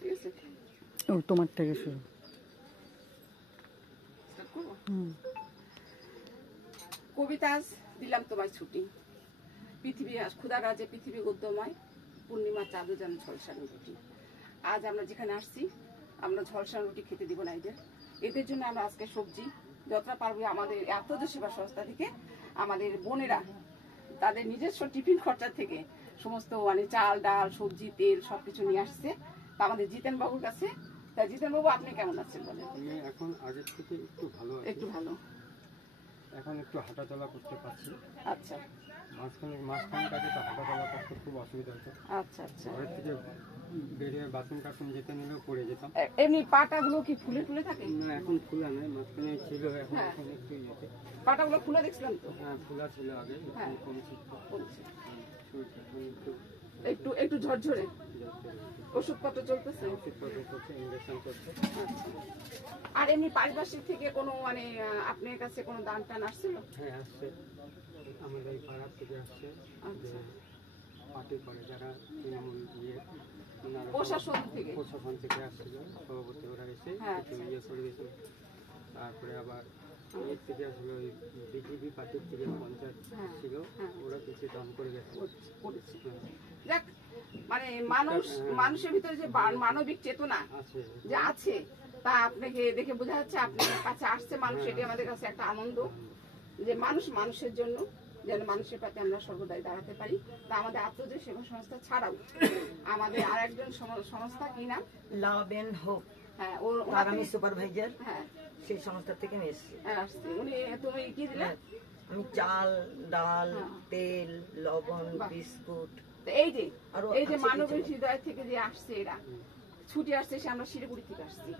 ঠিক আছে? ও তোমার থেকে শুরু। কবিতা আজ দিলাম তোমায় ছুটি, পৃথিবী ক্ষুধার রাজে পৃথিবী গদ্যময়, পূর্ণিমা চাঁদও যেন ঝলসানো রুটি। আজ আমরা যেখানে আসছি, আমরা ঝলসানো রুটি খেতে দিব না এদের জন্য আমরা আজকে সবজি যতটা পারবো আমাদের এত সেবা সংস্থা থেকে আমাদের বোনেরা তাদের নিজস্ব টিফিন খরচা থেকে সমস্ত মানে চাল ডাল সবজি তেল সবকিছু নিয়ে আসছে। তা আমাদের জিতেন বাবুর কাছে। তা জিতেন বাবু, আপনি কেমন আছেন বলেন? আমি এখন আগের থেকে একটু ভালো আছি। একটু ভালো, এখন একটু হাঁটাচলা করতে পারছি। আচ্ছা, মাঝখানটাকে তো হাঁটাচলা করতে খুব অসুবিধা হতো। আচ্ছা আচ্ছা। ঘরের থেকে বেরিয়ে বাথরুম টাথরুম যেতে নিলেও পড়ে যেতাম। এমনি পাটাগুলো কি ফুলে ফুলে থাকে? না, এখন ফুলা নেই, মাঝখানে ছিল, এখন হ্যাঁ। এখন একটু ইয়েতে। পাটাগুলো ফুলে দেখছিলাম তো। হ্যাঁ, ফুলা ছিল আগে, হ্যাঁ। এখন কমছে। বলছে এখন একটু একটু একটু ঝরঝরে। ওষুধপত্র চলতেছে? ওষুধপত্র করছে, ইঞ্জেকশন করছে। আর এমনি পারিপার্শ্বিক থেকে কোনো মানে আপনার কাছে কোনো দান টান আসছিল? হ্যাঁ, আসছে, আমাদের এই পাড়ার থেকে আসছে। যে পার্টি করে যারা তৃণমূল দিয়ে প্রশাসন থেকে আসছিল, সভাপতি ওরা এসে হ্যাঁ, একটু ইয়ে করে দিয়েছিল। তারপরে আবার এর থেকে আসলে ওই বিজেপি পার্টির থেকে পঞ্চায়েত ছিল, ওরা কিছু দান করে গেছে। যাক, মানে মানুষের ভিতরে যে মানবিক চেতনা যে আছে তা আপনাকে দেখে বোঝা যাচ্ছে আপনার কাছে আসছে মানুষ। এটি আমাদের কাছে একটা আনন্দ যে মানুষ মানুষের জন্য যেন মানুষের প্রতি আমরা সর্বদাই দাঁড়াতে পারি। তা আমাদের আত্মজে সেবা সংস্থা ছাড়াও আমাদের আর একজন সংস্থা কি নাম, লাভ এন্ড হোপ, হ্যাঁ আর আমি সুপারভাইজার, হ্যাঁ সেই সংস্থা থেকে আমি এসেছি। আসছে উনি। তুমি কি দিলে? আমি চাল ডাল তেল লবণ বিস্কুট। এই যে মানবের হৃদয় থেকে যে আসছে এরা ছুটে আসছে, সে আমরা শিলিগুড়ি থেকে আসছি।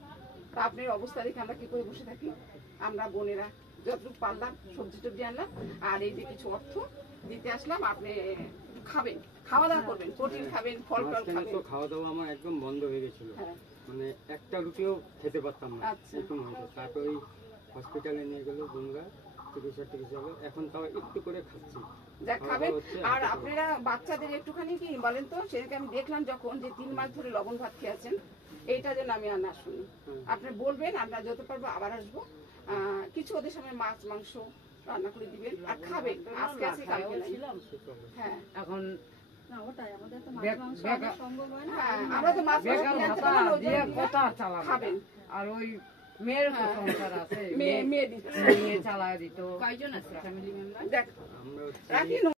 তা আপনার অবস্থা দেখে আমরা কি করে বসে থাকি? আমরা বোনেরা যতটুকু পারলাম সবজি টবজি আনলাম, আর এই যে কিছু অর্থ দিতে আসলাম। আপনি খাবেন, খাওয়া দাওয়া করবেন, প্রোটিন খাবেন, ফল টল খাবেন। খাওয়া দাওয়া আমার একদম বন্ধ হয়ে গেছিল, মানে একটা রুটিও খেতে পারতাম না এরকম হয়েছে। তারপর ওই হসপিটালে নিয়ে গেল বোনরা, চিকিৎসা হলো, এখন তাও একটু করে খাচ্ছি। যা খাবেন। আর আপনারা বাচ্চাদের একটুখানি কি বলেন তো, সেদিকে আমি দেখলাম যখন যে 3 মাস ধরে লবণ ভাত খেয়েছেন, এইটা যেন আমি আর না শুনি। আপনি বলবেন, আমরা যত পারবো আবার আসবো। কিছু ওদের সামনে মাছ মাংস রান্না করে দিবেন আর খাবেন। আজকে আছে কালকে নাই। হ্যাঁ, এখন আমরা তো মাছ খাবেন। আর ওই মেয়ের সংসার আছে, মেয়ে দিচ্ছে, মেয়ে চালায় দিত। কয়জন আছে ফ্যামিলি মেম্বার? দেখ আমরা রাখি।